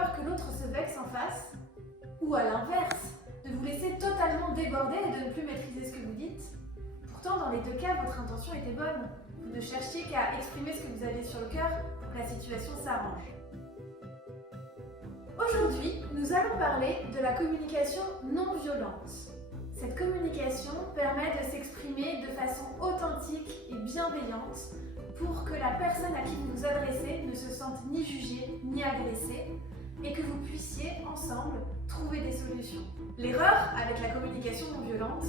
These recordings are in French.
peur que l'autre se vexe en face, ou à l'inverse, de vous laisser totalement déborder et de ne plus maîtriser ce que vous dites. Pourtant, dans les deux cas, votre intention était bonne. Vous ne cherchiez qu'à exprimer ce que vous aviez sur le cœur pour que la situation s'arrange. Aujourd'hui, nous allons parler de la communication non violente. Cette communication permet de s'exprimer de façon authentique et bienveillante pour que la personne à qui vous vous adressez ne se sente ni jugée ni agressée et que vous puissiez ensemble trouver des solutions. L'erreur avec la communication non violente,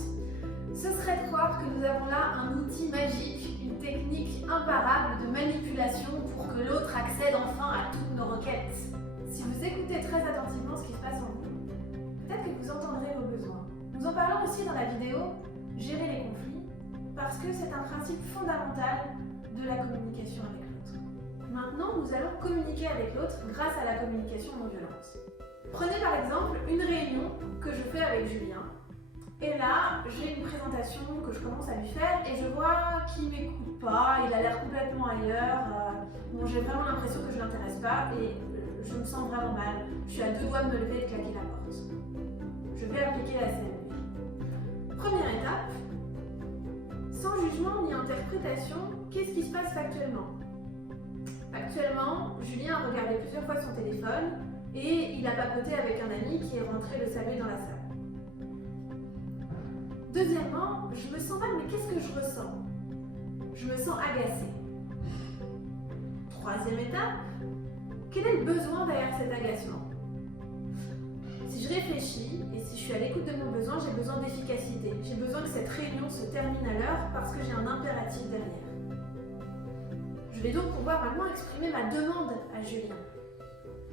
ce serait de croire que nous avons là un outil magique, une technique imparable de manipulation pour que l'autre accède enfin à toutes nos requêtes. Si vous écoutez très attentivement ce qui se passe en vous, peut-être que vous entendrez vos besoins. Nous en parlons aussi dans la vidéo « Gérer les conflits » parce que c'est un principe fondamental de la communication avec l'autre. Maintenant, nous allons communiquer avec l'autre grâce à la communication non violente. Prenez par exemple une réunion que je fais avec Julien. Et là, j'ai une présentation que je commence à lui faire et je vois qu'il ne m'écoute pas, il a l'air complètement ailleurs. J'ai vraiment l'impression que je ne l'intéresse pas et je me sens vraiment mal. Je suis à deux doigts de me lever et de claquer la porte. Je vais appliquer la CNV. Première étape, sans jugement ni interprétation, qu'est-ce qui se passe factuellement? Actuellement, Julien a regardé plusieurs fois son téléphone et il a papoté avec un ami qui est rentré le saluer dans la salle. Deuxièmement, je me sens mal, mais qu'est-ce que je ressens? Je me sens agacée. Troisième étape, quel est le besoin derrière cet agacement? Si je réfléchis et si je suis à l'écoute de mon besoin, j'ai besoin d'efficacité. J'ai besoin que cette réunion se termine à l'heure parce que j'ai un impératif derrière. Je vais donc pouvoir maintenant exprimer ma demande à Julien.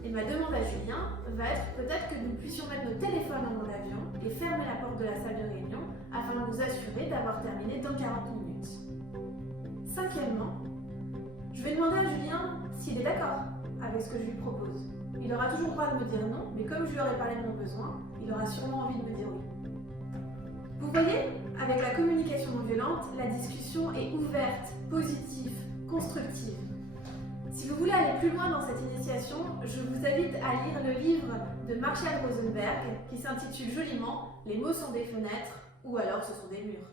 Et ma demande à Julien va être peut-être que nous puissions mettre nos téléphones en mode avion et fermer la porte de la salle de réunion afin de nous assurer d'avoir terminé dans 40 minutes. Cinquièmement, je vais demander à Julien s'il est d'accord avec ce que je lui propose. Il aura toujours le droit de me dire non, mais comme je lui aurai parlé de mon besoin, il aura sûrement envie de me dire oui. Vous voyez, avec la communication non violente, la discussion est ouverte, positive, constructive. Si vous voulez aller plus loin dans cette initiation, je vous invite à lire le livre de Marshall Rosenberg qui s'intitule joliment « Les mots sont des fenêtres » ou alors « Ce sont des murs ».